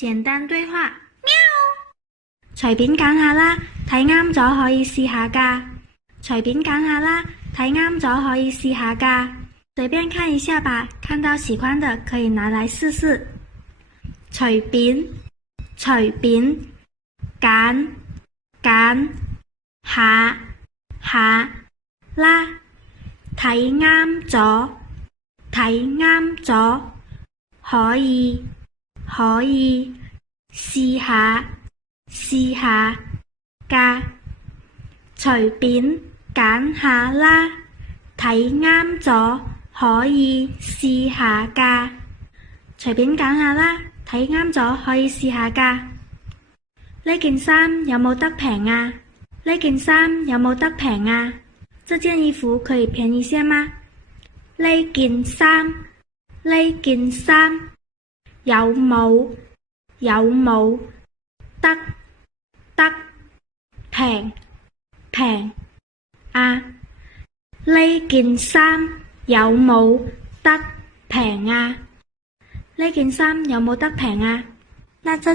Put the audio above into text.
簡單對話，喵！隨便揀下啦，睇啱咗可以試下㗎。隨便揀下啦，睇啱咗可以試下㗎。隨便看一下吧，看到喜歡的可以拿來試試。隨便，隨便，揀，揀，下，下，啦，睇啱咗，睇啱咗，可以，可以，試下，試下，㗎。隨便揀下啦，睇啱咗可以試下㗎。隨便揀下啦，睇啱咗可以試下㗎。呢件衫有冇得平啊？呢件衫有冇得平啊？這件衣服可以便宜些嗎？呢件衫，呢件衫有冇得平啊？呢件衫有冇得平啊？呢件衫有冇得平啊？那這